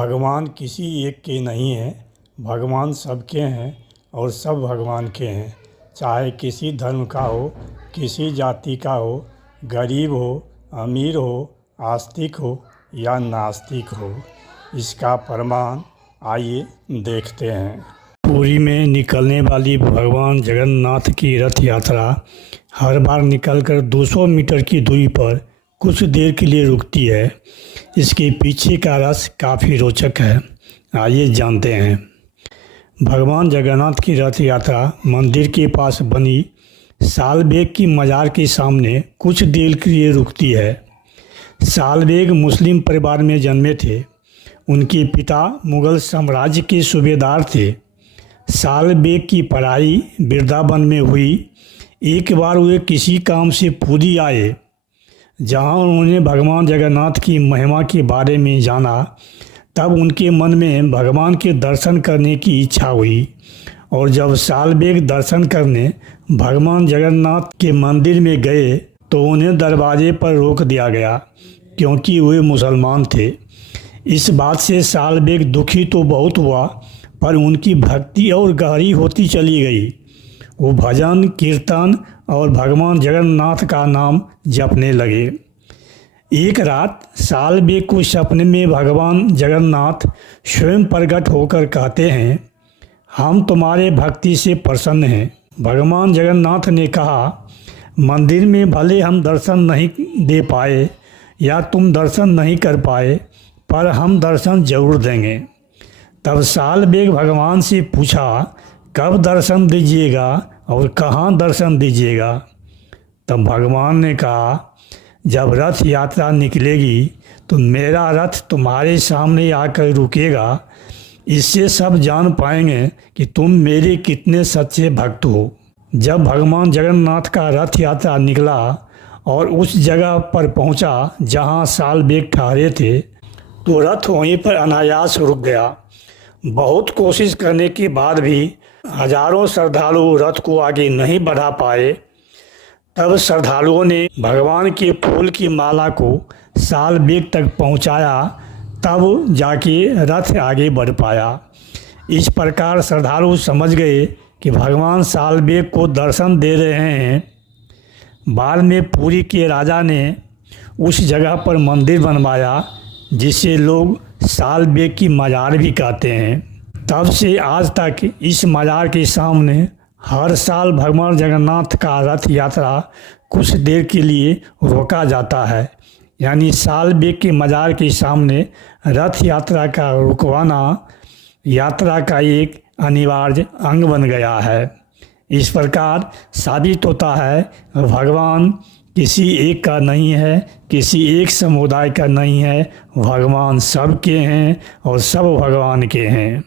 भगवान किसी एक के नहीं हैं, भगवान सबके हैं और सब भगवान के हैं। चाहे किसी धर्म का हो, किसी जाति का हो, गरीब हो, अमीर हो, आस्तिक हो या नास्तिक हो, इसका प्रमाण आइए देखते हैं। पुरी में निकलने वाली भगवान जगन्नाथ की रथ यात्रा हर बार निकलकर 200 मीटर की दूरी पर कुछ देर के लिए रुकती है। इसके पीछे का रहस्य काफ़ी रोचक है, आइए जानते हैं। भगवान जगन्नाथ की रथ यात्रा मंदिर के पास बनी सालबेग की मज़ार के सामने कुछ देर के लिए रुकती है। सालबेग मुस्लिम परिवार में जन्मे थे। उनके पिता मुग़ल साम्राज्य के सूबेदार थे। सालबेग की पढ़ाई वृंदावन में हुई। एक बार वे किसी काम से पुरी आए, जहां उन्होंने भगवान जगन्नाथ की महिमा के बारे में जाना। तब उनके मन में भगवान के दर्शन करने की इच्छा हुई और जब सालबेग दर्शन करने भगवान जगन्नाथ के मंदिर में गए तो उन्हें दरवाजे पर रोक दिया गया, क्योंकि वे मुसलमान थे। इस बात से सालबेग दुखी तो बहुत हुआ, पर उनकी भक्ति और गहरी होती चली गई। वो भजन कीर्तन और भगवान जगन्नाथ का नाम जपने लगे। एक रात सालबेग को सपने में भगवान जगन्नाथ स्वयं प्रकट होकर कहते हैं, हम तुम्हारे भक्ति से प्रसन्न हैं। भगवान जगन्नाथ ने कहा, मंदिर में भले हम दर्शन नहीं दे पाए या तुम दर्शन नहीं कर पाए, पर हम दर्शन जरूर देंगे। तब सालबेग भगवान से पूछा, कब दर्शन दीजिएगा और कहाँ दर्शन दीजिएगा? तब भगवान ने कहा, जब रथ यात्रा निकलेगी तो मेरा रथ तुम्हारे सामने आकर रुकेगा। इससे सब जान पाएंगे कि तुम मेरे कितने सच्चे भक्त हो। जब भगवान जगन्नाथ का रथ यात्रा निकला और उस जगह पर पहुंचा जहां सालबेग ठहरे थे, तो रथ वहीं पर अनायास रुक गया। बहुत कोशिश करने के बाद भी हजारों श्रद्धालु रथ को आगे नहीं बढ़ा पाए। तब श्रद्धालुओं ने भगवान के फूल की माला को सालबेग तक पहुंचाया, तब जाके रथ आगे बढ़ पाया। इस प्रकार श्रद्धालु समझ गए कि भगवान सालबेग को दर्शन दे रहे हैं। बाद में पुरी के राजा ने उस जगह पर मंदिर बनवाया, जिसे लोग सालबेग की मज़ार भी कहते हैं। तब से आज तक इस मज़ार के सामने हर साल भगवान जगन्नाथ का रथ यात्रा कुछ देर के लिए रोका जाता है। यानी सालबेग के मज़ार के सामने रथ यात्रा का रुकवाना यात्रा का एक अनिवार्य अंग बन गया है। इस प्रकार साबित होता है भगवान किसी एक का नहीं है, किसी एक समुदाय का नहीं है। भगवान सबके हैं और सब भगवान के हैं।